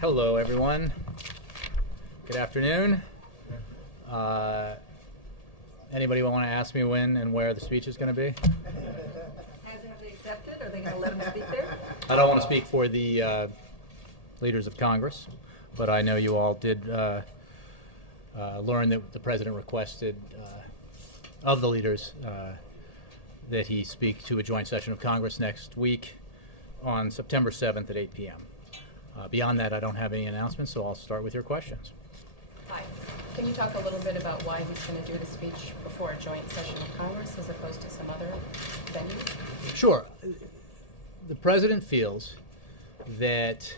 Hello, everyone. Good afternoon. Anybody want to ask me when and where the speech is going to be? Have they accepted? Are they going to let them speak there? I don't want to speak for the leaders of Congress, but I know you all did learn that the president requested of the leaders that he speak to a joint session of Congress next week on September 7th at 8 p.m. Beyond that, I don't have any announcements, so I'll start with your questions. Hi. Can you talk a little bit about why he's going to do the speech before a joint session of Congress as opposed to some other venue? Sure. The president feels that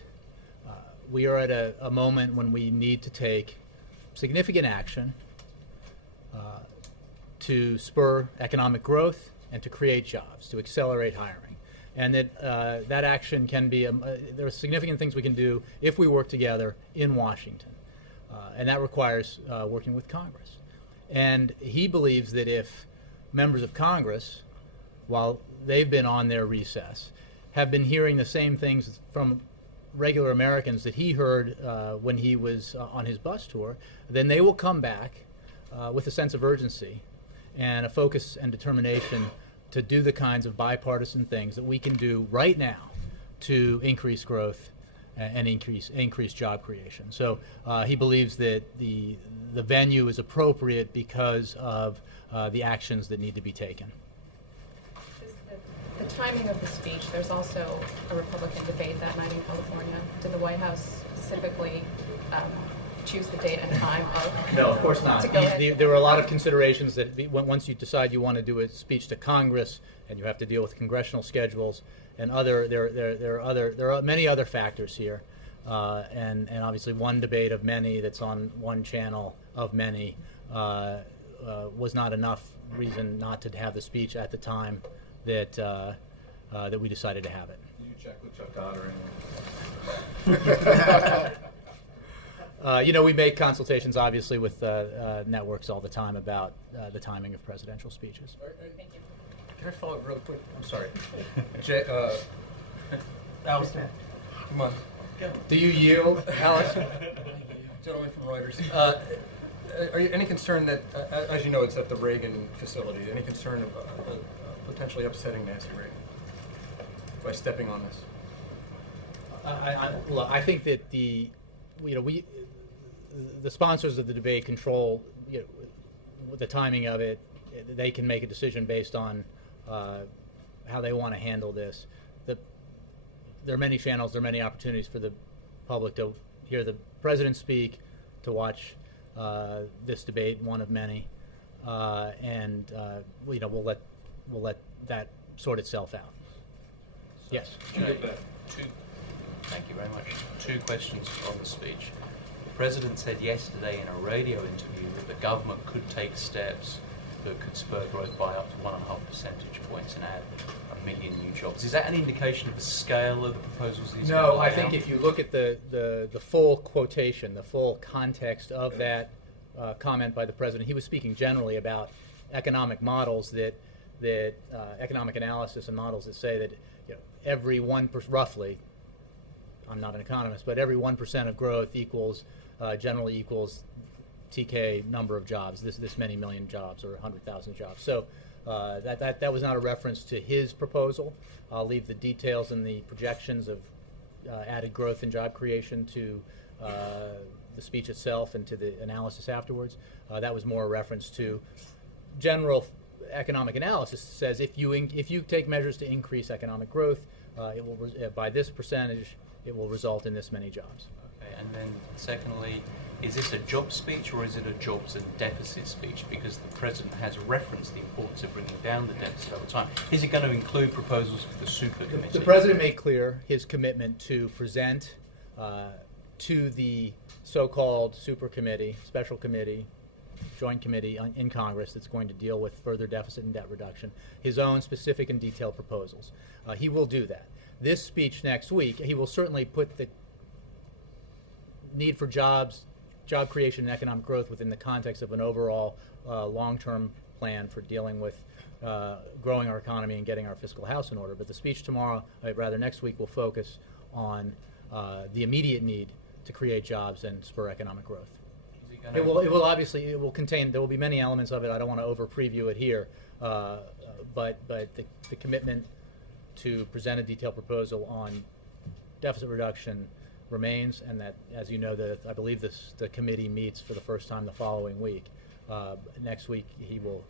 we are at a moment when we need to take significant action to spur economic growth and to create jobs, to accelerate hiring. And that that action can be, there are significant things we can do if we work together in Washington. And that requires working with Congress. And he believes that if members of Congress, while they've been on their recess, have been hearing the same things from regular Americans that he heard when he was on his bus tour, then they will come back with a sense of urgency and a focus and determination to do the kinds of bipartisan things that we can do right now to increase growth and increase job creation. So he believes that the venue is appropriate because of the actions that need to be taken. The timing of the speech, there's also a Republican debate that night in California. Did the White House specifically choose the date and time of? No, of course not. There were a lot of considerations that once you decide you want to do a speech to Congress, and you have to deal with congressional schedules and there are many other factors here, and obviously one debate of many that's on one channel of many was not enough reason not to have the speech at the time that that we decided to have it. Did you check with Chuck Todd or anyone? We make consultations, obviously, with networks all the time about the timing of presidential speeches. Thank you. Can I follow up really quick? I'm sorry. Alice, come on. Do you yield, Alice? Gentleman from Reuters. Are you any concern that, as you know, it's at the Reagan facility, any concern of potentially upsetting Nancy Reagan by stepping on this? I think that the sponsors of the debate control the timing of it. They can make a decision based on how they want to handle this. There are many channels, there are many opportunities for the public to hear the president speak, to watch this debate, one of many, and we'll let that sort itself out. So, yes. Thank you very much. Two questions on the speech. The president said yesterday in a radio interview that the government could take steps that could spur growth by up to 1.5 percentage points and add 1 million new jobs. Is that an indication of the scale of the proposals he's going to lay out? No, I think if you look at the full quotation, the full context of that comment by the president, he was speaking generally about economic models that economic analysis and models that say that every 1%, roughly, I'm not an economist, but every 1% of growth generally equals TK number of jobs, this many million jobs or 100,000 jobs. So that was not a reference to his proposal. I'll leave the details and the projections of added growth and job creation to the speech itself and to the analysis afterwards. That was more a reference to general economic analysis. Says if you take measures to increase economic growth, it will by this percentage it will result in this many jobs. Okay, and then secondly, is this a job speech or is it a jobs and deficit speech? Because the president has referenced the importance of bringing down the deficit over time. Is it going to include proposals for the super committee? The president made clear his commitment to present to the so-called super committee, special committee, joint committee in Congress that's going to deal with further deficit and debt reduction, his own specific and detailed proposals. He will do that. This speech next week, he will certainly put the need for job creation and economic growth within the context of an overall long-term plan for dealing with growing our economy and getting our fiscal house in order. But the speech tomorrow, rather next week, will focus on the immediate need to create jobs and spur economic growth. Is it gonna- It will obviously, it will contain, there will be many elements of it. I don't want to over preview it here, but the commitment to present a detailed proposal on deficit reduction remains, and that, as you know, I believe the committee meets for the first time the following week. Next week, he will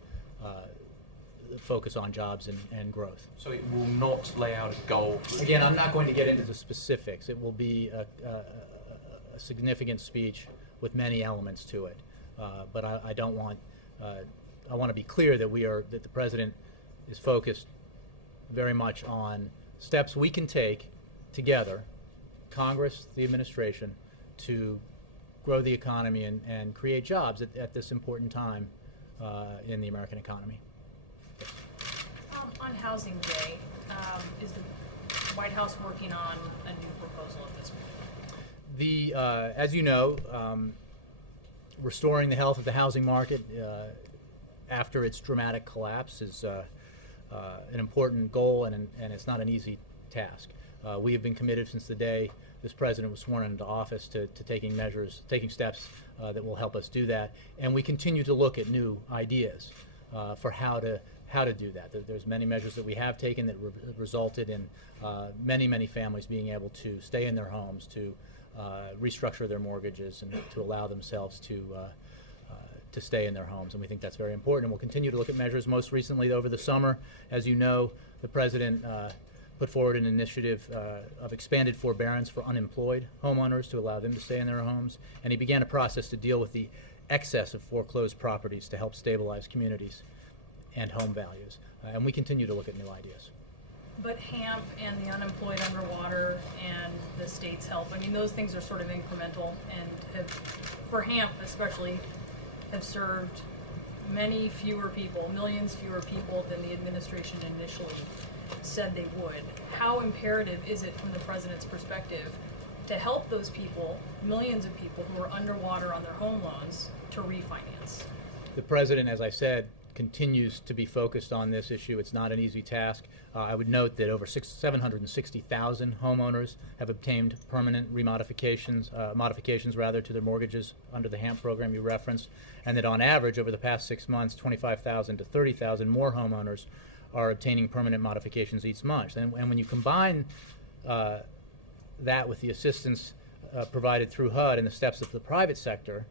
focus on jobs and growth. So it will not lay out a goal for Again, I'm not going to get into the specifics. It will be a significant speech with many elements to it. But I don't want, I want to be clear that that the President is focused very much on steps we can take together, Congress, the administration, to grow the economy and create jobs at this important time in the American economy. On Housing Day, is the White House working on a new proposal at this point? As you know, restoring the health of the housing market after its dramatic collapse is an important goal, and it's not an easy task. We have been committed since the day this president was sworn into office to taking steps that will help us do that, and we continue to look at new ideas for how to do that. There's many measures that we have taken that resulted in many families being able to stay in their homes, to restructure their mortgages, and to allow themselves to stay in their homes, and we think that's very important. And we'll continue to look at measures. Most recently, over the summer, as you know, the president put forward an initiative of expanded forbearance for unemployed homeowners to allow them to stay in their homes, and he began a process to deal with the excess of foreclosed properties to help stabilize communities and home values. And we continue to look at new ideas. But HAMP and the unemployed underwater and the state's help, I mean, those things are sort of incremental and have, for HAMP especially, have served many fewer people, millions fewer people than the administration initially said they would. How imperative is it from the president's perspective to help those people, millions of people who are underwater on their home loans, to refinance? The president, as I said, continues to be focused on this issue. It's not an easy task. I would note that over 760,000 homeowners have obtained permanent modifications to their mortgages under the HAMP program you referenced, and that on average over the past 6 months, 25,000 to 30,000 more homeowners are obtaining permanent modifications each month. And when you combine that with the assistance provided through HUD and the steps of the private sector,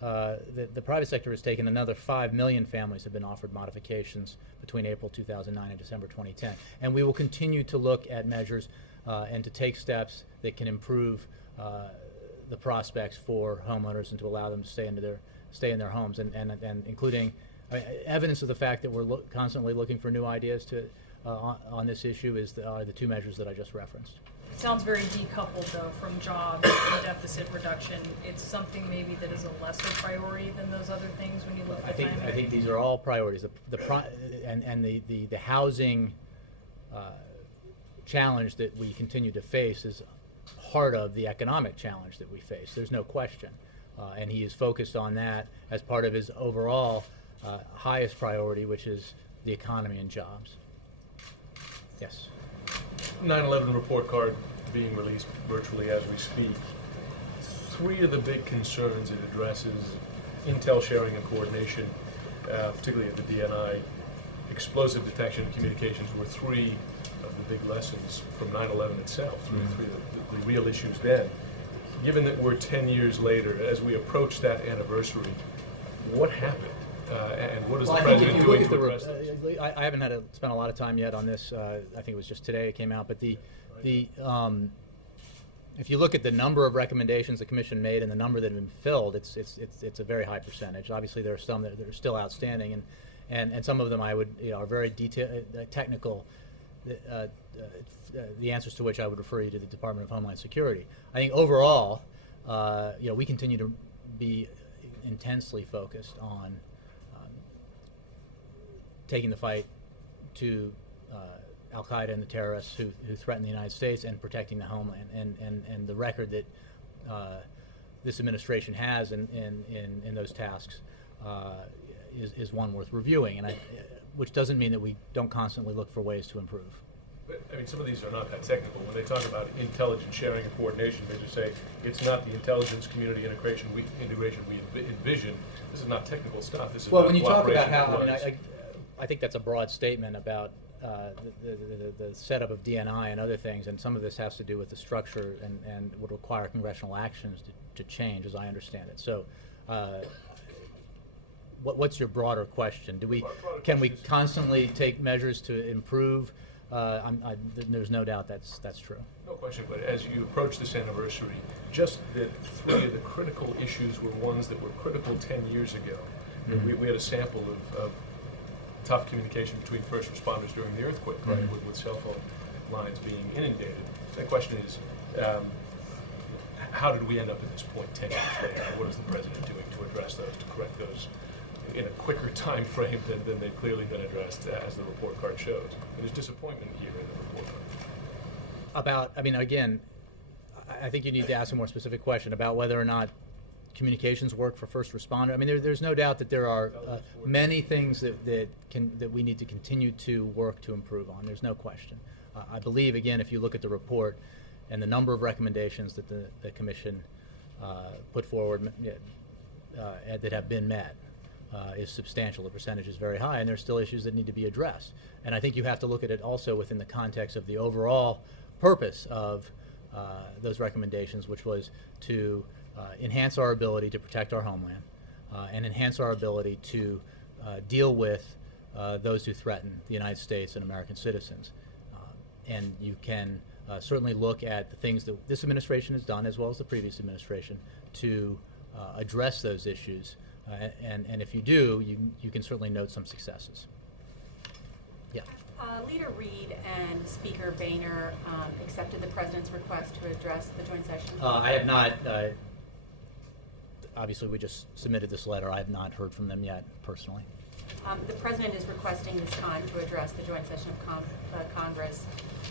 the private sector has taken another 5 million families have been offered modifications between April 2009 and December 2010. And we will continue to look at measures and to take steps that can improve the prospects for homeowners and to allow them to stay in their homes, and including evidence of the fact that we're constantly looking for new ideas on this issue are the two measures that I just referenced. It sounds very decoupled, though, from jobs and deficit reduction. It's something maybe that is a lesser priority than those other things when you look at the timing. I think these are all priorities. The housing challenge that we continue to face is part of the economic challenge that we face. There's no question. And he is focused on that as part of his overall highest priority, which is the economy and jobs. Yes. 9/11 report card being released virtually as we speak. Three of the big concerns it addresses: intel sharing and coordination, particularly at the DNI. Explosive detection and communications were three of the big lessons from 9/11 itself, three of the real issues then. Given that we're 10 years later, as we approach that anniversary, what happened? And what is the president doing to address this? I haven't had to spend a lot of time yet on this. I think it was just today it came out. But if you look at the number of recommendations the commission made and the number that have been filled, it's a very high percentage. Obviously, there are some that are still outstanding, and some of them are very technical. The answers to which I would refer you to the Department of Homeland Security. I think overall, we continue to be intensely focused on taking the fight to Al-Qaeda and the terrorists who threaten the United States and protecting the homeland. And the record that this administration has in those tasks is one worth reviewing. Which doesn't mean that we don't constantly look for ways to improve. But, I mean, some of these are not that technical. When they talk about intelligence sharing and coordination, they just say it's not the intelligence community integration we envision. This is not technical stuff. This is Well, about when you talk about cooperation how, that I mean, works. I think that's a broad statement about the setup of DNI and other things, and some of this has to do with the structure and would require congressional actions to change, as I understand it. So, what's your broader question? Can we constantly take measures to improve? There's no doubt that's true. No question, but as you approach this anniversary, just that 3 of the critical issues were ones that were critical 10 years ago. Mm-hmm. We had a sample of tough communication between first responders during the earthquake, right, Mm-hmm. with cell phone lines being inundated. So the question is, how did we end up at this point 10 years later? What is the president doing to address those, to correct those in a quicker time frame than they've clearly been addressed, as the report card shows? There's disappointment here in the report card. I mean, again, I think you need to ask a more specific question about whether or not communications work for first responder. I mean, there's no doubt that there are many things that we need to continue to work to improve on. There's no question. I believe, again, if you look at the report and the number of recommendations that the commission put forward that have been met, is substantial. The percentage is very high, and there's still issues that need to be addressed. And I think you have to look at it also within the context of the overall purpose of those recommendations, which was to enhance our ability to protect our homeland and enhance our ability to deal with those who threaten the United States and American citizens. And you can certainly look at the things that this administration has done, as well as the previous administration, to address those issues. And if you do, you can certainly note some successes. Yeah. Leader Reid and Speaker Boehner accepted the President's request to address the joint session? I have not. Obviously, we just submitted this letter. I have not heard from them yet, personally. The President is requesting this time to address the joint session of Congress.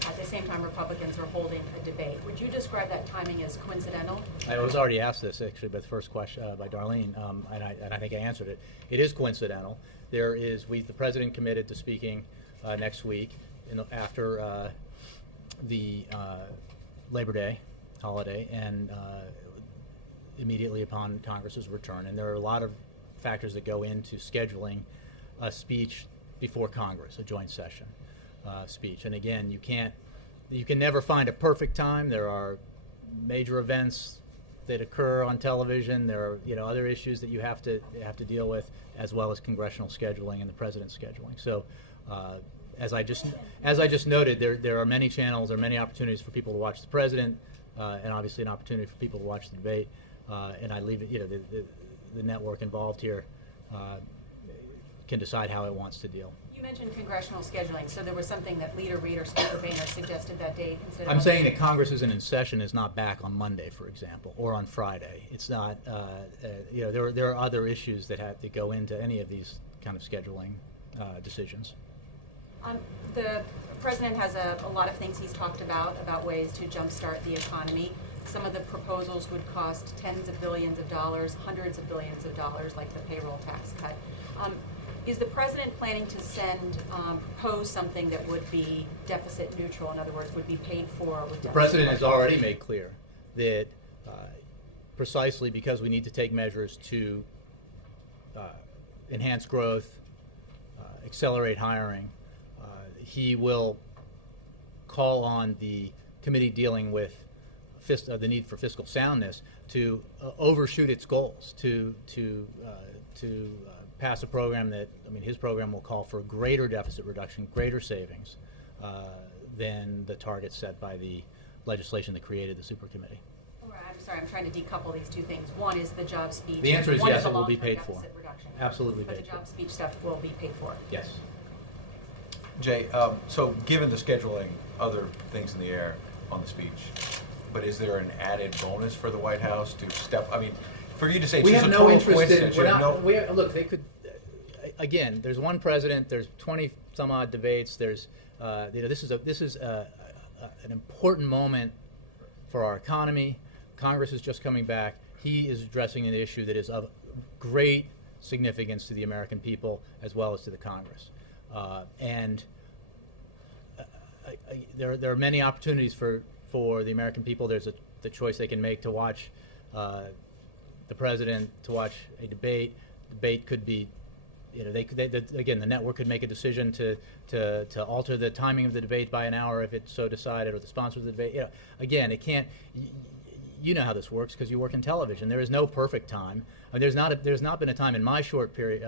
At the same time, Republicans are holding a debate. Would you describe that timing as coincidental? I was already asked this, actually, by the first question by Darlene, and I think I answered it. It is coincidental. The President committed to speaking next week after the Labor Day holiday and immediately upon Congress's return. And there are a lot of factors that go into scheduling a speech before Congress, a joint session speech. And again, you can never find a perfect time. There are major events that occur on television. There are other issues that you have to deal with, as well as congressional scheduling and the president's scheduling. So, as I just noted, there are many channels, there are many opportunities for people to watch the president, and obviously an opportunity for people to watch the debate. And I leave it, the network involved here can decide how it wants to deal. You mentioned congressional scheduling, so there was something that Leader Reid or Speaker Boehner suggested that date. I'm saying that Congress isn't in session, is not back on Monday, for example, or on Friday. It's not, there are other issues that have to go into any of these kind of scheduling decisions. The President has a lot of things he's talked about ways to jumpstart the economy. Some of the proposals would cost tens of billions of dollars, hundreds of billions of dollars, like the payroll tax cut. Is the President planning to propose something that would be deficit neutral, in other words, would be paid for with deficit? The President has already made clear that precisely because we need to take measures to enhance growth, accelerate hiring, he will call on the committee dealing with the need for fiscal soundness to overshoot its goals, to pass a program that, his program will call for greater deficit reduction, greater savings than the targets set by the legislation that created the supercommittee. Right, I'm sorry, I'm trying to decouple these two things. One is the job speech. The answer is one yes, the it will be long-term paid for. deficit reduction. Absolutely But paid the for. job speech stuff will be paid for. Yes. Jay, so given the scheduling, other things in the air on the speech, but is there an added bonus for the White House to for you to say We it's have just a no total interest in. coincidence, you We're have not. Look, they could. Again, there's one president. There's 20 some odd debates. There's, this is an important moment for our economy. Congress is just coming back. He is addressing an issue that is of great significance to the American people as well as to the Congress. And there are many opportunities for the American people. There's the choice they can make to watch the president, to watch a debate. Debate could be, again, the network could make a decision to alter the timing of the debate by an hour if it's so decided, or the sponsor of the debate. Again, it can't. You know how this works because you work in television. There is no perfect time. I mean, there's not been a time in my short period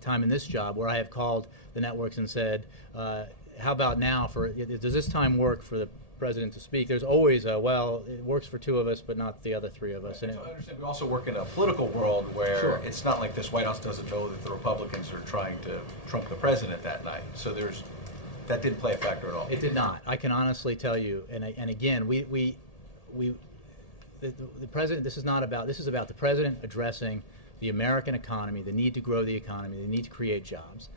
time in this job where I have called the networks and said, how about now? Does this time work for the president to speak? There's always it works for two of us, but not the other three of us. Right. So I understand we also work in a political world where Sure. it's not like this White House doesn't know that the Republicans are trying to trump the president that night. So that didn't play a factor at all. It did not. I can honestly tell you, and again, the president. This is about the president addressing the American economy, the need to grow the economy, the need to create jobs.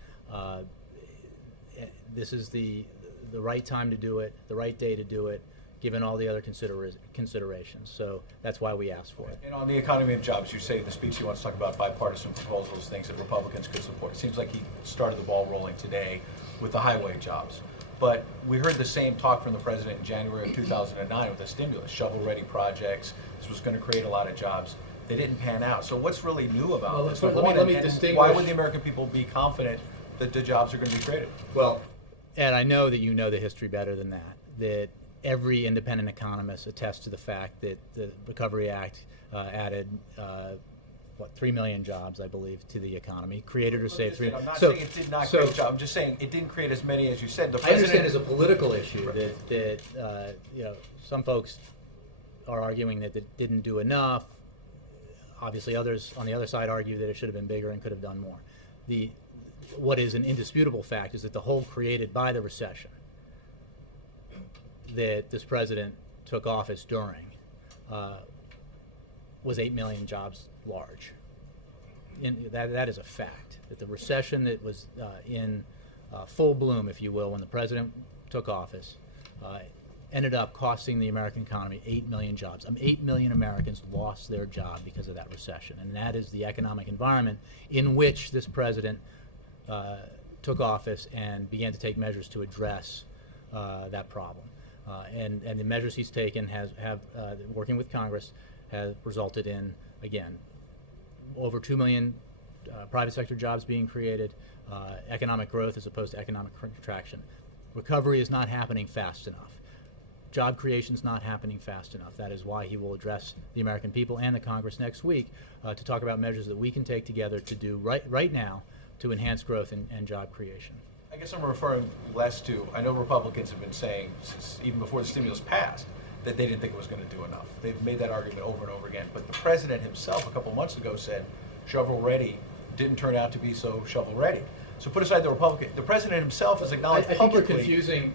This is the right time to do it, the right day to do it, given all the other considerations. So that's why we asked for it. And on the economy and jobs, you say in the speech you want to talk about bipartisan proposals, things that Republicans could support. It seems like he started the ball rolling today with the highway jobs. But we heard the same talk from the president in January of 2009 with the stimulus, shovel-ready projects. This was going to create a lot of jobs. They didn't pan out. So what's really new about this? Let me distinguish. Why would the American people be confident that the jobs are going to be created? Well, Ed, I know that you know the history better than that every independent economist attests to the fact that the Recovery Act added 3 million jobs, I believe, to the economy, created or saved 3 million. I'm not saying it did not create jobs. I'm just saying it didn't create as many as you said. I understand it's a political issue that some folks are arguing that it didn't do enough. Obviously, others on the other side argue that it should have been bigger and could have done more. What is an indisputable fact is that the hole created by the recession that this president took office during was 8 million jobs large. That is a fact. That the recession that was in full bloom, if you will, when the president took office, ended up costing the American economy 8 million jobs. 8 million Americans lost their job because of that recession, and that is the economic environment in which this president took office and began to take measures to address that problem. And the measures he's taken have working with Congress, has resulted in, again, over 2 million private sector jobs being created, economic growth as opposed to economic contraction. Recovery is not happening fast enough. Job creation is not happening fast enough. That is why he will address the American people and the Congress next week to talk about measures that we can take together to do right now to enhance growth and job creation. I guess I'm referring less to, I know Republicans have been saying, since even before the stimulus passed, that they didn't think it was going to do enough. They've made that argument over and over again. But the president himself a couple months ago said shovel-ready didn't turn out to be so shovel-ready. So put aside the Republican, the president himself has acknowledged I think publicly you're confusing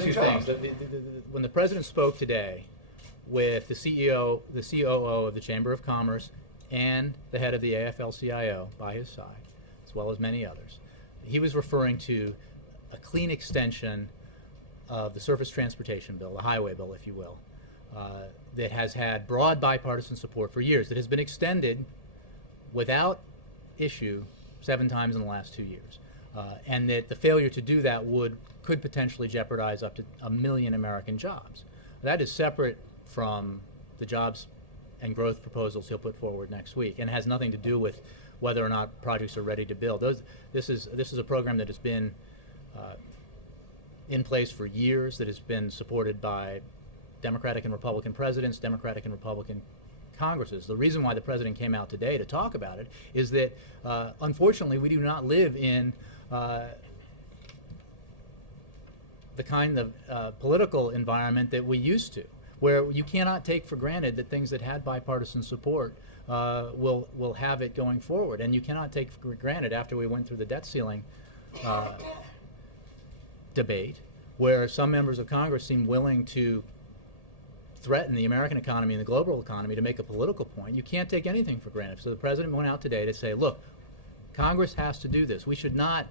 two jobs. things. When the president spoke today with the CEO, the COO of the Chamber of Commerce, and the head of the AFL-CIO by his side, as well as many others, he was referring to a clean extension of the surface transportation bill, the highway bill, if you will, that has had broad bipartisan support for years, that has been extended without issue 7 times in the last 2 years, and that the failure to do that could potentially jeopardize up to 1 million American jobs. That is separate from the jobs and growth proposals he'll put forward next week, and has nothing to do with whether or not projects are ready to build. This is a program that has been in place for years, that has been supported by Democratic and Republican presidents, Democratic and Republican Congresses. The reason why the president came out today to talk about it is that, unfortunately, we do not live in the kind of political environment that we used to, where you cannot take for granted that things that had bipartisan support will have it going forward. And you cannot take for granted, after we went through the debt ceiling debate, where some members of Congress seem willing to threaten the American economy and the global economy to make a political point. You can't take anything for granted. So the president went out today to say, look, Congress has to do this. We should not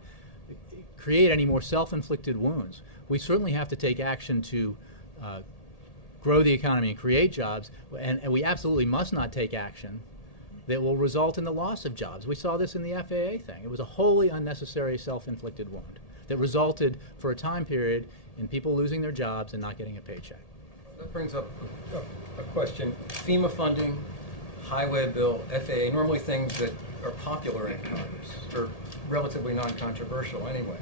create any more self-inflicted wounds. We certainly have to take action to grow the economy and create jobs, and we absolutely must not take action that will result in the loss of jobs. We saw this in the FAA thing. It was a wholly unnecessary self-inflicted wound. that resulted for a time period in people losing their jobs and not getting a paycheck. That brings up a question. FEMA funding, highway bill, FAA, normally things that are popular in Congress, or relatively non-controversial anyway.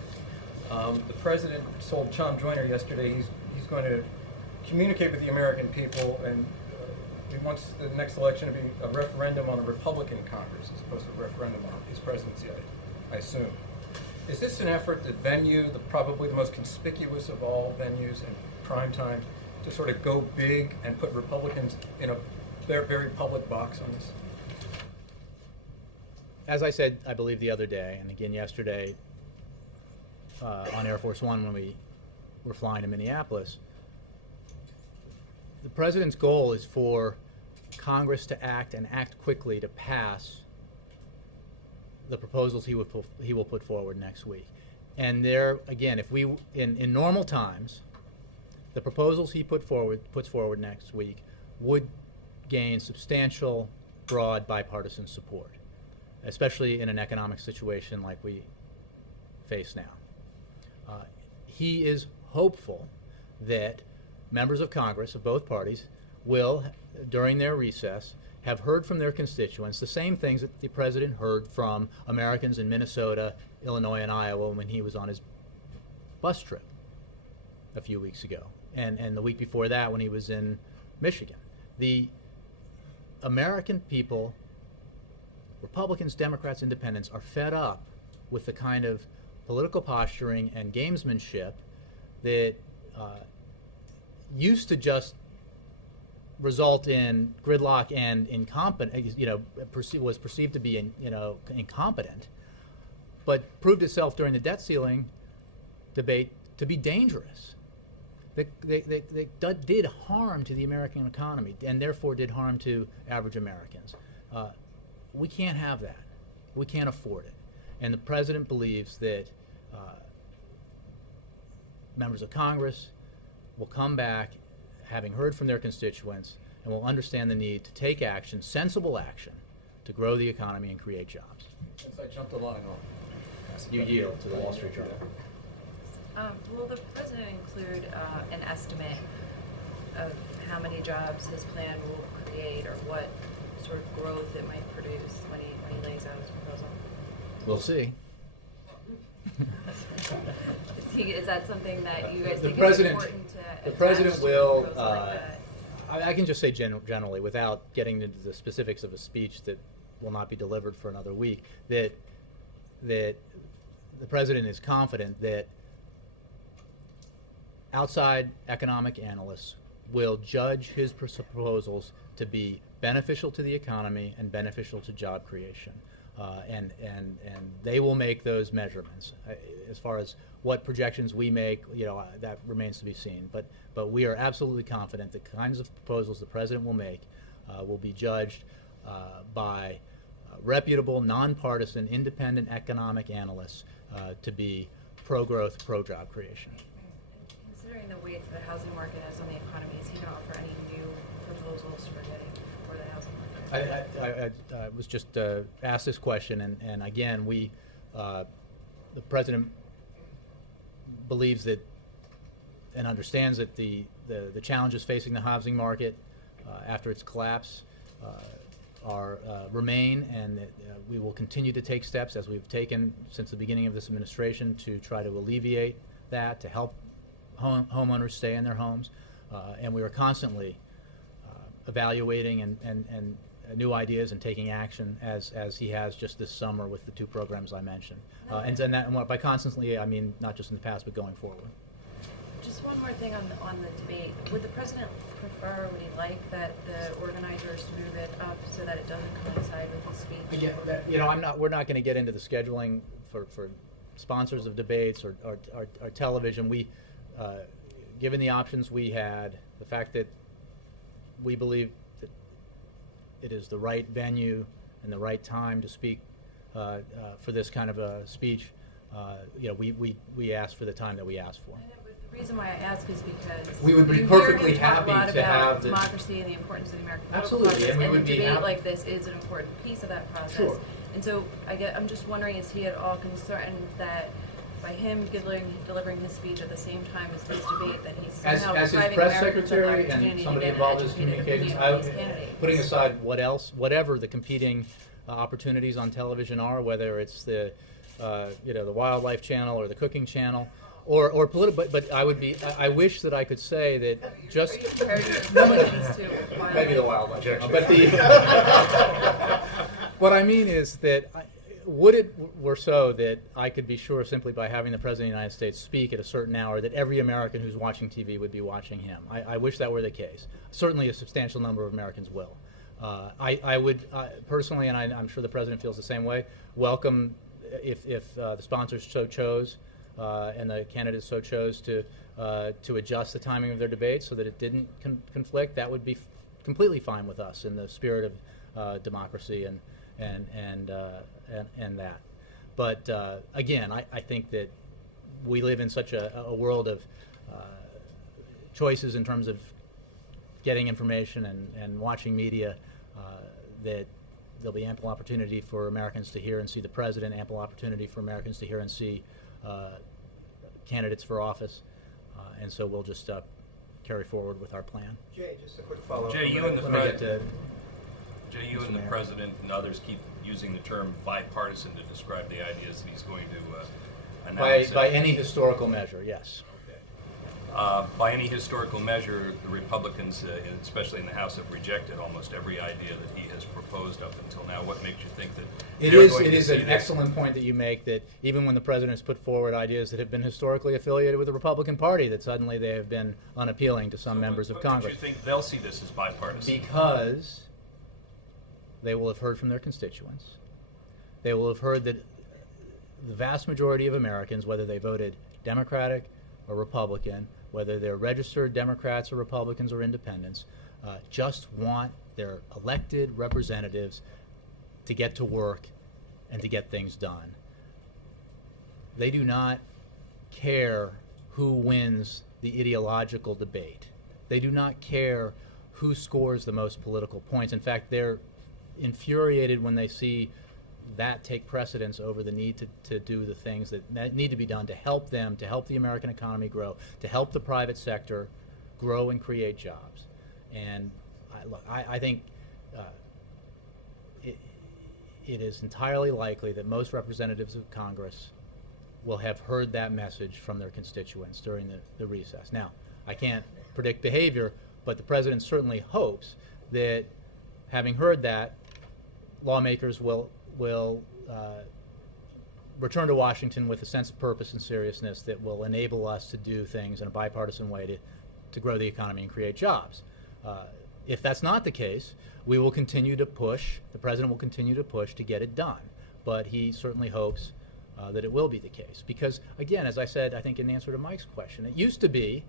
The president told Tom Joyner yesterday he's going to communicate with the American people, and he wants the next election to be a referendum on a Republican Congress as opposed to a referendum on his presidency, I assume. Is this an effort to venue probably the most conspicuous of all venues and prime time to sort of go big and put Republicans in a very public box on this? As I said, I believe the other day, and again yesterday on Air Force One when we were flying to Minneapolis, the president's goal is for Congress to act and act quickly to pass the proposals he will put forward next week. And there, again, if we in normal times, the proposals he puts forward next week would gain substantial, broad bipartisan support, especially in an economic situation like we face now. He is hopeful that members of Congress of both parties will, during their recess, have heard from their constituents the same things that the president heard from Americans in Minnesota, Illinois, and Iowa when he was on his bus trip a few weeks ago, and the week before that when he was in Michigan. The American people, Republicans, Democrats, Independents, are fed up with the kind of political posturing and gamesmanship that used to just result in gridlock and incompetent, was perceived to be incompetent, but proved itself during the debt ceiling debate to be dangerous. They did harm to the American economy and therefore did harm to average Americans. We can't have that. We can't afford it. And the president believes that members of Congress will come back having heard from their constituents and will understand the need to take action, sensible action, to grow the economy and create jobs. Since I jumped the line on. You yield to the Wall Street Journal. Will the president include an estimate of how many jobs his plan will create or what sort of growth it might produce when he lays out his proposal? We'll see. Is that something that you guys think The is important to the president attach to a will, proposal like that? I can just say generally, without getting into the specifics of a speech that will not be delivered for another week, that the president is confident that outside economic analysts will judge his proposals to be beneficial to the economy and beneficial to job creation. And they will make those measurements. As far as what projections we make, that remains to be seen. But we are absolutely confident the kinds of proposals the president will make will be judged by reputable, nonpartisan, independent economic analysts to be pro-growth, pro-job creation. Considering the weight the housing market has on the economy, is he going to offer any new proposals for the housing market? I was just asked this question, and again, the president believes that and understands that the challenges facing the housing market after its collapse remain, and that we will continue to take steps, as we've taken since the beginning of this administration, to try to alleviate that, to help homeowners stay in their homes, and we are constantly evaluating and new ideas and taking action, as he has just this summer with the two programs I mentioned. And by constantly, I mean not just in the past, but going forward. Just one more thing on the debate. Would the president prefer, would he like that the organizers move it up so that it doesn't coincide with his speech? Again, we're not going to get into the scheduling for sponsors of debates or television. We, given the options we had, the fact that we believe that it is the right venue and the right time to speak for this kind of a speech, we asked for the time that we asked for. The reason why I ask is because we would be you perfectly hear him talk happy a lot to about have democracy and the importance of the American Absolutely, process, and we and would a be debate happy. like this is an important piece of that process. Sure. And so I'm just wondering, is he at all concerned that by him delivering his speech at the same time as this debate, that he's As somehow his depriving press Americans of the secretary and opportunity to somebody get an involved in his educated communications, opinion on these candidates. putting aside whatever the competing opportunities on television are, whether it's the the Wildlife Channel or the Cooking Channel, or political. But I wish that I could say that just maybe the Wildlife Channel. But what I mean is that. Would it were so that I could be sure simply by having the President of the United States speak at a certain hour that every American who's watching TV would be watching him. I wish that were the case. Certainly a substantial number of Americans will. I would personally, and I'm sure the President feels the same way, welcome if the sponsors so chose and the candidates so chose to adjust the timing of their debates so that it didn't conflict. That would be completely fine with us in the spirit of democracy and that. But again, I think that we live in such a world of choices in terms of getting information and watching media that there'll be ample opportunity for Americans to hear and see the president, ample opportunity for Americans to hear and see candidates for office, and so we'll just carry forward with our plan. Jay, just a quick follow-up. Jay, you and the Mayor. president and others keep using the term bipartisan to describe the ideas that he's going to announce. By any historical measure, yes. Okay. By any historical measure, the Republicans, especially in the House, have rejected almost every idea that he has proposed up until now. What makes you think that it is an excellent point that you make, that even when the president has put forward ideas that have been historically affiliated with the Republican Party, that suddenly they have been unappealing to some members of Congress. Do you think they'll see this as bipartisan? Because they will have heard from their constituents. They will have heard that the vast majority of Americans, whether they voted Democratic or Republican, whether they're registered Democrats or Republicans or independents, just want their elected representatives to get to work and to get things done. They do not care who wins the ideological debate. They do not care who scores the most political points. In fact, they're infuriated when they see that take precedence over the need to do the things that need to be done to help them, to help the American economy grow, to help the private sector grow and create jobs. And I think it is entirely likely that most representatives of Congress will have heard that message from their constituents during the recess. Now, I can't predict behavior, but the President certainly hopes that, having heard that, lawmakers will return to Washington with a sense of purpose and seriousness that will enable us to do things in a bipartisan way to grow the economy and create jobs. If that's not the case, we will continue to push, the President will continue to push to get it done. But he certainly hopes that it will be the case. Because, again, as I said, I think in answer to Mike's question, it used to be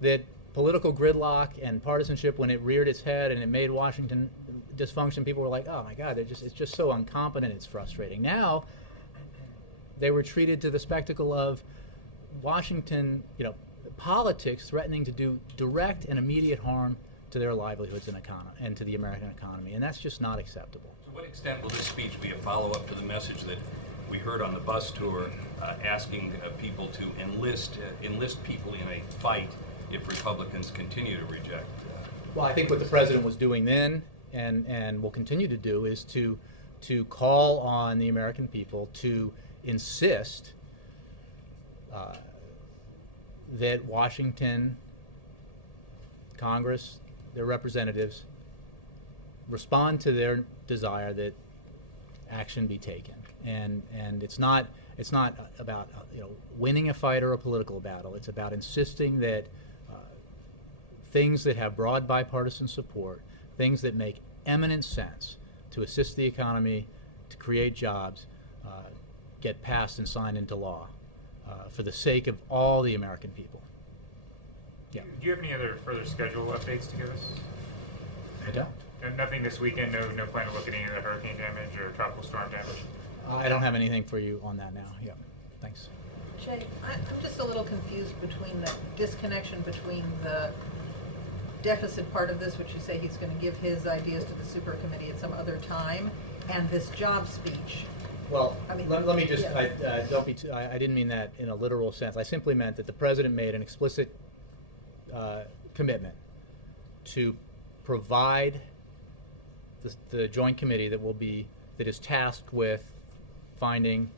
that political gridlock and partisanship, when it reared its head and it made Washington dysfunction, people were like, oh my God, it's just so incompetent, it's frustrating. Now, they were treated to the spectacle of Washington, politics threatening to do direct and immediate harm to their livelihoods and to the American economy, and that's just not acceptable. To what extent will this speech be a follow-up to the message that we heard on the bus tour, asking people to enlist people in a fight if Republicans continue to reject? Well, I think what the President was doing then and will continue to do is to call on the American people to insist that Washington, Congress, their representatives respond to their desire that action be taken. And it's not about winning a fight or a political battle. It's about insisting that things that have broad bipartisan support, things that make eminent sense to assist the economy, to create jobs, get passed and signed into law for the sake of all the American people. Yeah. Do you have any other further schedule updates to give us? I don't. And nothing this weekend? No plan to look at any of the hurricane damage or tropical storm damage? I don't have anything for you on that now. Yeah. Thanks. Jay, I'm just a little confused between the disconnection between the deficit part of this, which you say he's going to give his ideas to the super committee at some other time, and this job speech. Well, I mean, let me just, yeah. don't be too, I didn't mean that in a literal sense. I simply meant that the president made an explicit commitment to provide the joint committee that is tasked with finding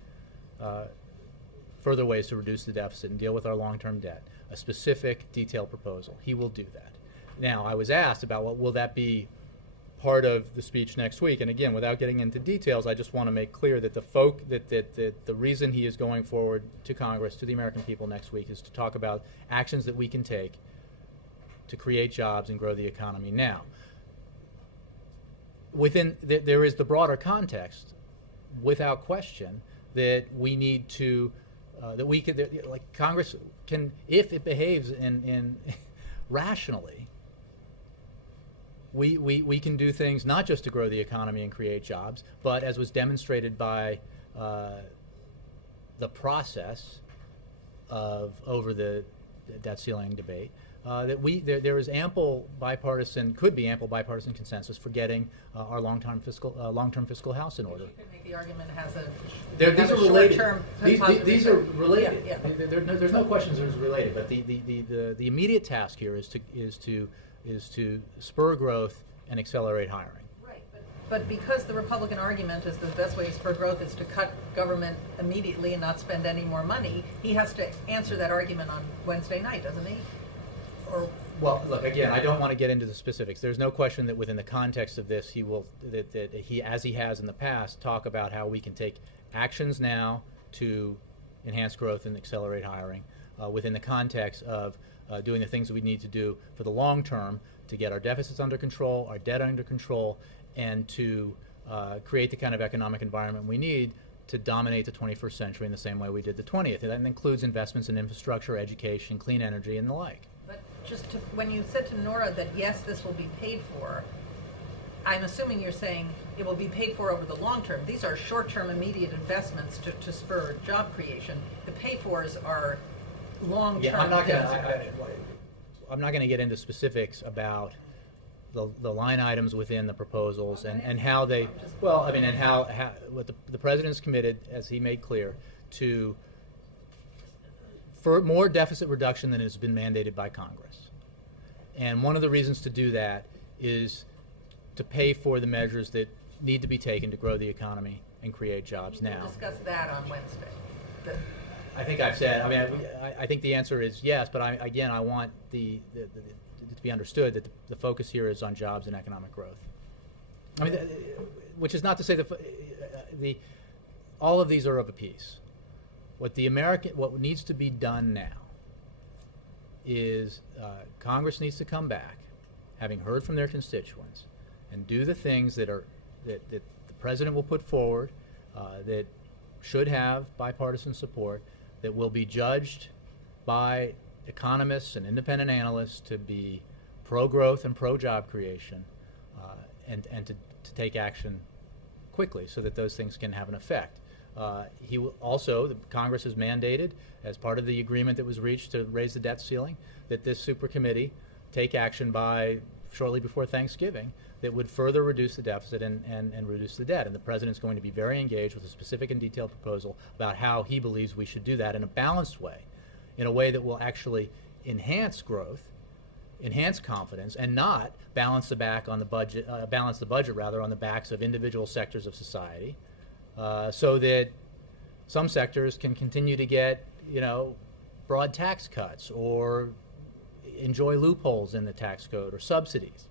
further ways to reduce the deficit and deal with our long-term debt, a specific detailed proposal. He will do that. Now, I was asked about, well, will that be part of the speech next week? And again, without getting into details, I just want to make clear that the reason he is going forward to Congress, to the American people next week, is to talk about actions that we can take to create jobs and grow the economy. Now, there is the broader context, without question, that we need to, Congress can, if it behaves in rationally, we can do things not just to grow the economy and create jobs, but as was demonstrated by the process over the debt ceiling debate, that there is could be ample bipartisan consensus for getting our long-term fiscal house in order. You could make the argument has a These are related. short-term These are related. Yeah, yeah. There's no question it's related. But the immediate task here is to spur growth and accelerate hiring. Right, but because the Republican argument is the best way to spur growth is to cut government immediately and not spend any more money, he has to answer that argument on Wednesday night, doesn't he? Well, look, again, I don't want to get into the specifics. There's no question that within the context of this, he will, as he has in the past, talk about how we can take actions now to enhance growth and accelerate hiring within the context of doing the things that we need to do for the long term to get our deficits under control, our debt under control, and to create the kind of economic environment we need to dominate the 21st century in the same way we did the 20th. And that includes investments in infrastructure, education, clean energy, and the like. But when you said to Nora that yes, this will be paid for, I'm assuming you're saying it will be paid for over the long term. These are short-term, immediate investments to spur job creation. The pay-fors are long-term. Yeah, I'm not going to get into specifics about the line items within the proposals and how they. Well, I mean, and how what the president's committed, as he made clear, to for more deficit reduction than has been mandated by Congress. And one of the reasons to do that is to pay for the measures that need to be taken to grow the economy and create jobs now. We'll discuss that on Wednesday. I think I've said, I mean, I think the answer is yes, but I want to be understood that the focus here is on jobs and economic growth. I mean, which is not to say that all of these are of a piece. What needs to be done now is Congress needs to come back, having heard from their constituents, and do the things that the president will put forward that should have bipartisan support, that will be judged by economists and independent analysts to be pro-growth and pro-job creation, and to take action quickly so that those things can have an effect. He will also, Congress has mandated, as part of the agreement that was reached to raise the debt ceiling, that this super committee take action by shortly before Thanksgiving that would further reduce the deficit and reduce the debt. And the president's going to be very engaged with a specific and detailed proposal about how he believes we should do that in a balanced way, in a way that will actually enhance growth, enhance confidence, and not balance the budget on the backs of individual sectors of society, so that some sectors can continue to get, broad tax cuts or enjoy loopholes in the tax code or subsidies.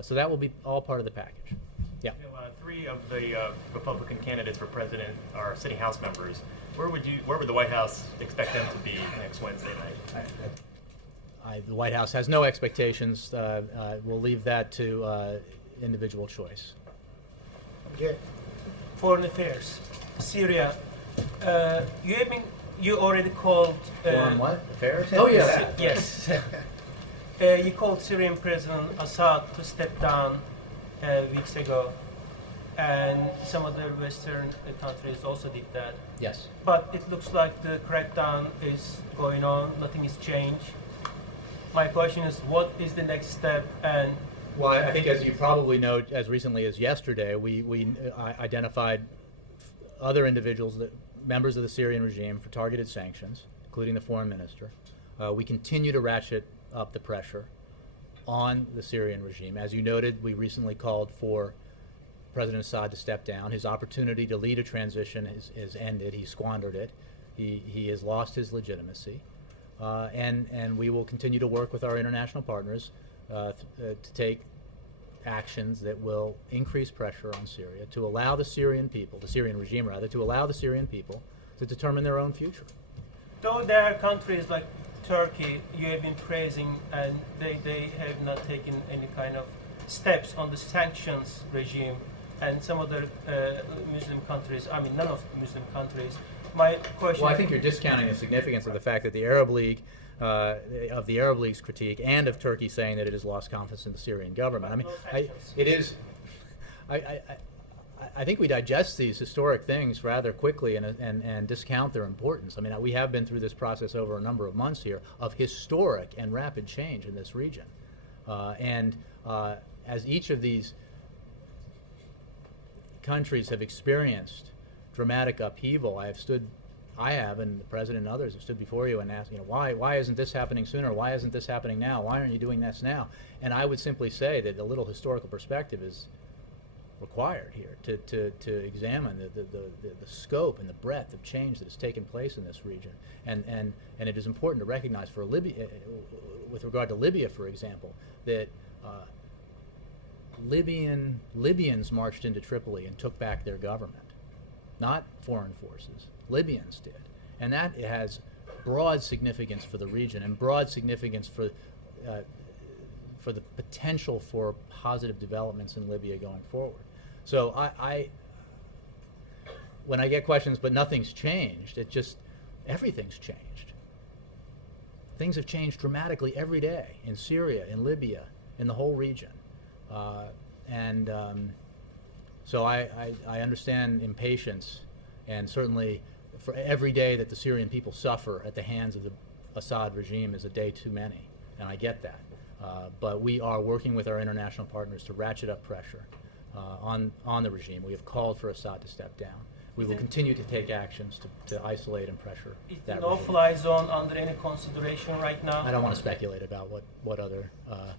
So that will be all part of the package. Yeah. Three of the Republican candidates for president are sitting House members. Where would the White House expect them to be next Wednesday night? The White House has no expectations. We'll leave that to individual choice. Okay. Foreign affairs, Syria. You already called. Foreign what? Affairs? Oh yeah. Yes. You called Syrian President Assad to step down weeks ago, and some other Western countries also did that. Yes. But it looks like the crackdown is going on. Nothing has changed. My question is, what is the next step? And well, I think, as you probably know, as recently as yesterday, we identified other individuals, members of the Syrian regime, for targeted sanctions, including the foreign minister. We continue to ratchet up the pressure on the Syrian regime. As you noted, we recently called for President Assad to step down. His opportunity to lead a transition is ended. He squandered it. He has lost his legitimacy. And we will continue to work with our international partners to take actions that will increase pressure on Syria, to allow the Syrian people, the Syrian regime rather, to allow the Syrian people to determine their own future. Though there are countries like Turkey you have been praising, and they have not taken any kind of steps on the sanctions regime, and some other Muslim countries, I mean none of the Muslim countries. My question... Well, I think you're discounting the significance of the fact that the Arab League, of the Arab League's critique, and of Turkey saying that it has lost confidence in the Syrian government. I mean, it is... I think we digest these historic things rather quickly and discount their importance. I mean, we have been through this process over a number of months here of historic and rapid change in this region. As each of these countries have experienced dramatic upheaval, I have, and the President and others have stood before you and asked, why isn't this happening sooner? Why isn't this happening now? Why aren't you doing this now? And I would simply say that a little historical perspective is required here to examine the scope and the breadth of change that has taken place in this region. And it is important to recognize for Libya, with regard to Libya, for example, that Libyans marched into Tripoli and took back their government. Not foreign forces. Libyans did. And that has broad significance for the region and broad significance for the potential for positive developments in Libya going forward. So when I get questions, but nothing's changed, everything's changed. Things have changed dramatically every day in Syria, in Libya, in the whole region. So I understand impatience, and certainly for every day that the Syrian people suffer at the hands of the Assad regime is a day too many, and I get that. But we are working with our international partners to ratchet up pressure on the regime. We have called for Assad to step down. We will continue to take actions to isolate and pressure is that the no-fly zone under any consideration right now? I don't want to speculate about what other...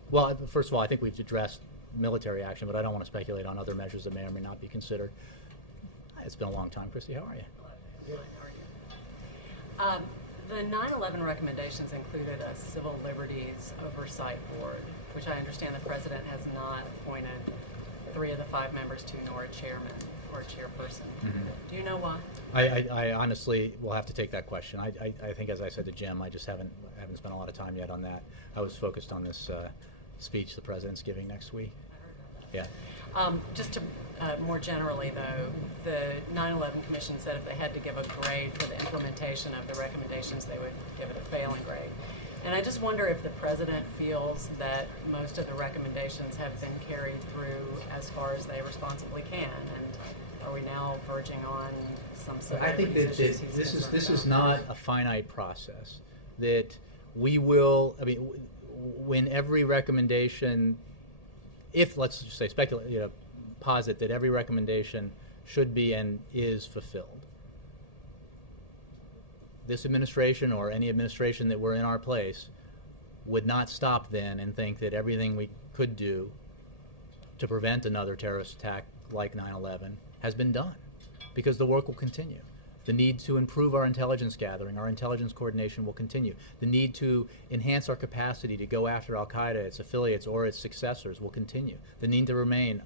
well, first of all, I think we've addressed military action, but I don't want to speculate on other measures that may or may not be considered. It's been a long time. Christy, how are you? The 9/11 recommendations included a civil liberties oversight board, which I understand the president has not appointed 3 of the 5 members to, nor a chairman or a chairperson. Mm-hmm. Do you know why? I honestly will have to take that question. I think, as I said to Jim, I just haven't spent a lot of time yet on that. I was focused on this speech the president's giving next week. Yeah. Just to more generally, though, the 9/11 Commission said if they had to give a grade for the implementation of the recommendations, they would give it a failing grade. And I just wonder if the president feels that most of the recommendations have been carried through as far as they responsibly can, and are we now verging on some civil I think that issues this is not a finite process. That we will, I mean, when every recommendation, if let's just say posit that every recommendation should be and is fulfilled, this administration or any administration that were in our place would not stop then and think that everything we could do to prevent another terrorist attack like 9/11 has been done, because the work will continue. The need to improve our intelligence gathering, our intelligence coordination will continue. The need to enhance our capacity to go after Al-Qaeda, its affiliates, or its successors will continue. The need to remain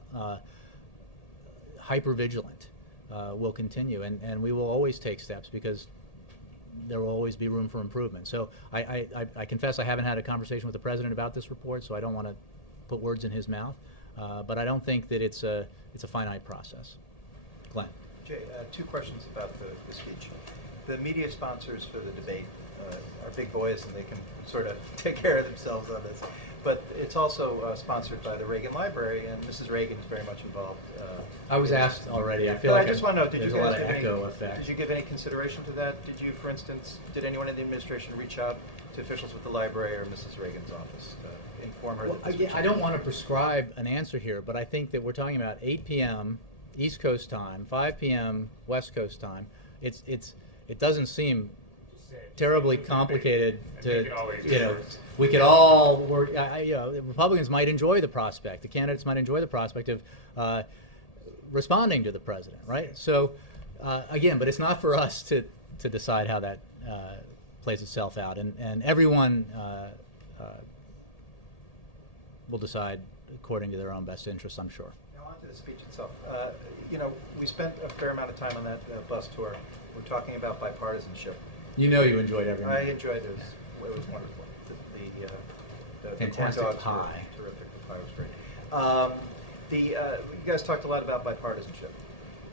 hyper-vigilant will continue, and we will always take steps because there will always be room for improvement. So I confess I haven't had a conversation with the president about this report, so I don't want to put words in his mouth, but I don't think that it's a finite process. Glenn. Jay, 2 questions about the speech. The media sponsors for the debate are big boys, and they can sort of take care of themselves on this. But it's also sponsored by the Reagan Library, and Mrs. Reagan is very much involved. I was asked already. I feel like I just want to know, there's a lot of echo effect. Did you give any consideration to that? Did you, for instance, did anyone in the administration reach out to officials with the library or Mrs. Reagan's office to inform her? Well, I don't want to prescribe an answer here, but I think that we're talking about 8 p.m. East Coast time, 5 p.m. West Coast time, it doesn't seem terribly complicated to, we could all work, Republicans might enjoy the prospect, the candidates might enjoy the prospect of responding to the president, right? So, again, but it's not for us to decide how that plays itself out, and everyone will decide according to their own best interests, I'm sure. Now on to the speech itself. We spent a fair amount of time on that bus tour. We're talking about bipartisanship. You know you enjoyed every minute. I enjoyed it. It was wonderful. The fantastic corn dogs pie. were terrific. The pie was great. You guys talked a lot about bipartisanship.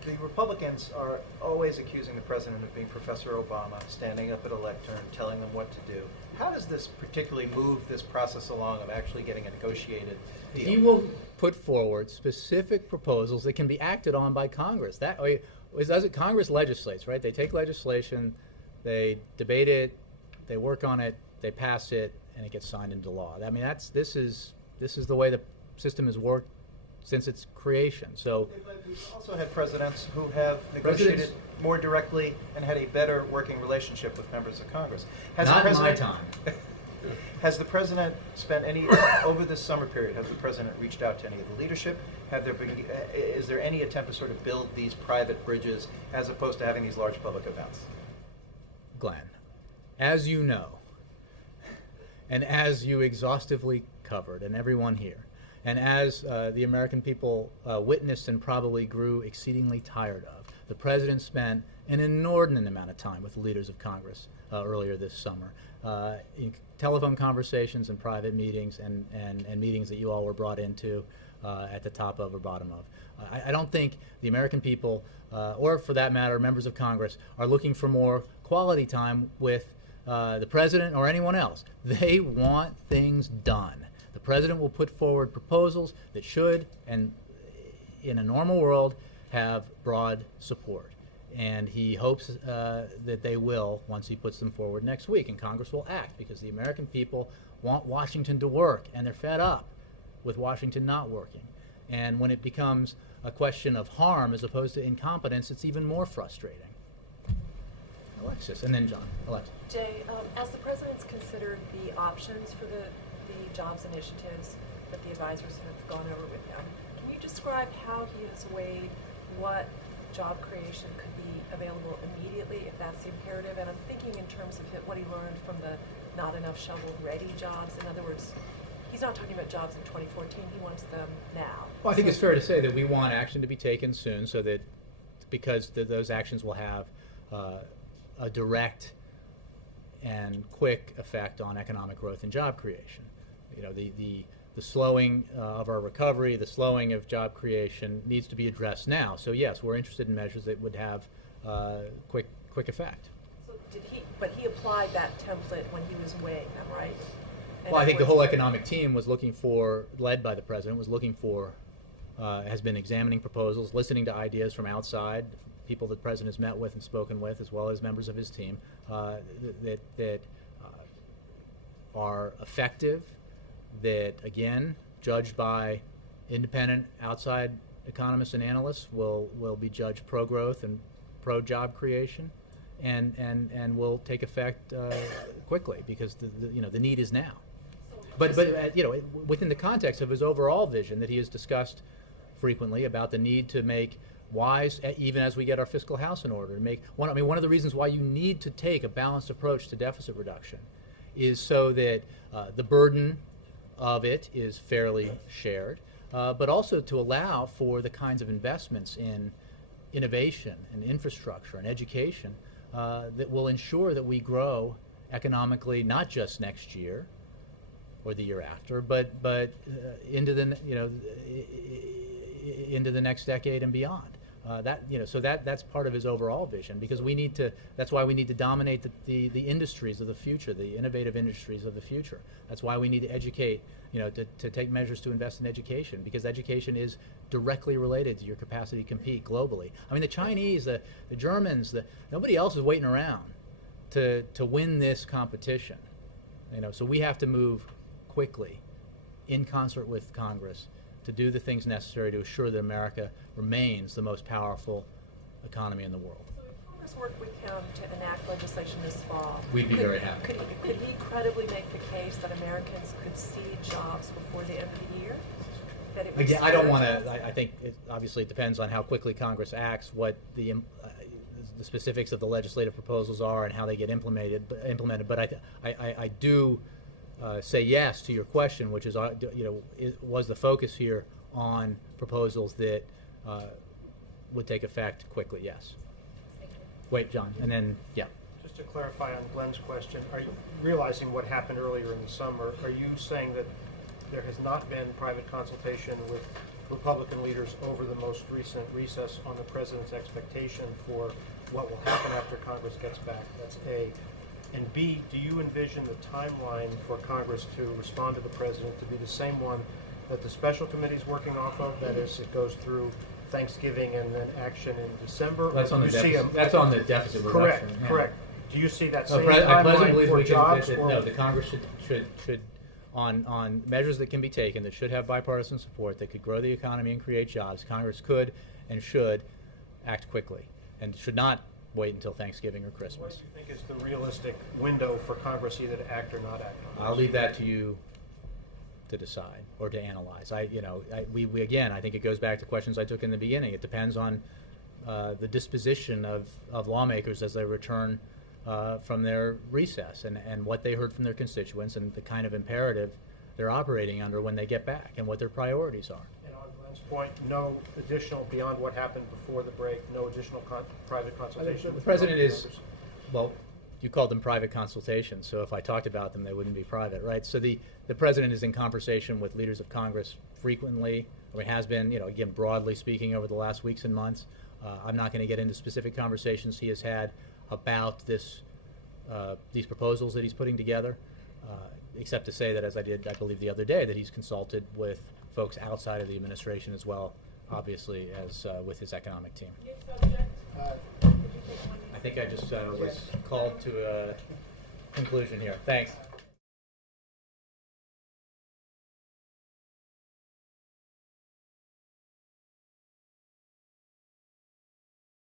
The Republicans are always accusing the president of being Professor Obama, standing up at a lectern, telling them what to do. How does this particularly move this process along of actually getting a negotiated deal? He will put forward specific proposals that can be acted on by Congress. That way, Congress legislates, right? They take legislation, they debate it, they work on it, they pass it, and it gets signed into law. I mean, this is the way the system has worked since its creation. So, but we've also had presidents who have negotiated more directly and had a better working relationship with members of Congress. Not in my time. Has the president spent any over this summer period? Has the president reached out to any of the leadership? Is there any attempt to sort of build these private bridges as opposed to having these large public events? Glenn, as you know, and as you exhaustively covered, and everyone here, and as the American people witnessed and probably grew exceedingly tired of, the president spent an inordinate amount of time with the leaders of Congress earlier this summer, in telephone conversations and private meetings and meetings that you all were brought into at the top of or bottom of. I don't think the American people, or for that matter, members of Congress, are looking for more quality time with the president or anyone else. They want things done. The president will put forward proposals that should, and in a normal world, have broad support. And he hopes that they will once he puts them forward next week, and Congress will act, because the American people want Washington to work, and they're fed up with Washington not working. And when it becomes a question of harm as opposed to incompetence, it's even more frustrating. Alexis, and then John. Alexis. Jay, as the president's considered the options for the jobs initiatives that the advisors have gone over with him, can you describe how he has weighed what job creation could be available immediately, if that's the imperative? And I'm thinking in terms of what he learned from the not enough shovel-ready jobs. In other words, he's not talking about jobs in 2014, he wants them now. Well, I think it's fair to say that we want action to be taken soon, so that because those actions will have a direct and quick effect on economic growth and job creation. You know, the slowing of our recovery, the slowing of job creation needs to be addressed now. So yes, we're interested in measures that would have quick effect. So but he applied that template when he was weighing them, right? And well, I think the whole economic team was looking for, led by the president, was looking for, has been examining proposals, listening to ideas from outside, people that the president has met with and spoken with, as well as members of his team, that are effective, that, again, judged by independent outside economists and analysts, will be judged pro-growth and pro-job creation, and will take effect quickly, because the need is now. But within the context of his overall vision that he has discussed frequently about the need to make wise, even as we get our fiscal house in order, one of the reasons why you need to take a balanced approach to deficit reduction is so that the burden of it is fairly shared, but also to allow for the kinds of investments in innovation and infrastructure and education that will ensure that we grow economically, not just next year or the year after, but into the next decade and beyond. So that's part of his overall vision, because that's why we need to dominate the industries of the future, the innovative industries of the future. That's why we need to educate, to take measures to invest in education, because education is directly related to your capacity to compete globally. I mean, the Chinese, the Germans, nobody else is waiting around to win this competition. So we have to move quickly in concert with Congress to do the things necessary to assure that America remains the most powerful economy in the world. So if Congress worked with him to enact legislation this fall, We'd be very happy. Could he credibly make the case that Americans could see jobs before the end of the year? That it would Again, I don't spur want jobs? to. I think obviously it depends on how quickly Congress acts, what the specifics of the legislative proposals are, and how they get implemented. But I do say yes to your question, which is was the focus here on proposals that would take effect quickly? Yes. Wait, John, and then yeah. Just to clarify on Glenn's question, are you realizing what happened earlier in the summer? Are you saying that there has not been private consultation with Republican leaders over the most recent recess on the president's expectation for what will happen after Congress gets back? That's A. And B, do you envision the timeline for Congress to respond to the president to be the same one that the special committee is working off of? That is, it goes through Thanksgiving and then action in December? That's on the Do you see deficit. That's on the deficit reduction. Correct, yeah. correct. Do you see that No, same I pleasantly timeline believe for we can- jobs? that- or No, the Congress should on measures that can be taken that should have bipartisan support that could grow the economy and create jobs. Congress could and should act quickly and should not wait until Thanksgiving or What Christmas. do you think is the realistic window for Congress either to act or not act on I'll this? leave that to you to decide or to analyze. We again, I think it goes back to questions I took in the beginning. It depends on the disposition of lawmakers as they return from their recess and what they heard from their constituents and the kind of imperative they're operating under when they get back and what their priorities are. And on Glenn's point, no additional, beyond what happened before the break, no additional private consultation? The with president is, members? well, you called them private consultations, so if I talked about them, they wouldn't be private, right? So the president is in conversation with leaders of Congress frequently, or has been, again, broadly speaking over the last weeks and months. I'm not going to get into specific conversations he has had about these proposals that he's putting together, except to say that, as I did, I believe, the other day, that he's consulted with folks outside of the administration as well, obviously, as with his economic team. I think I just was called to a conclusion here. Thanks.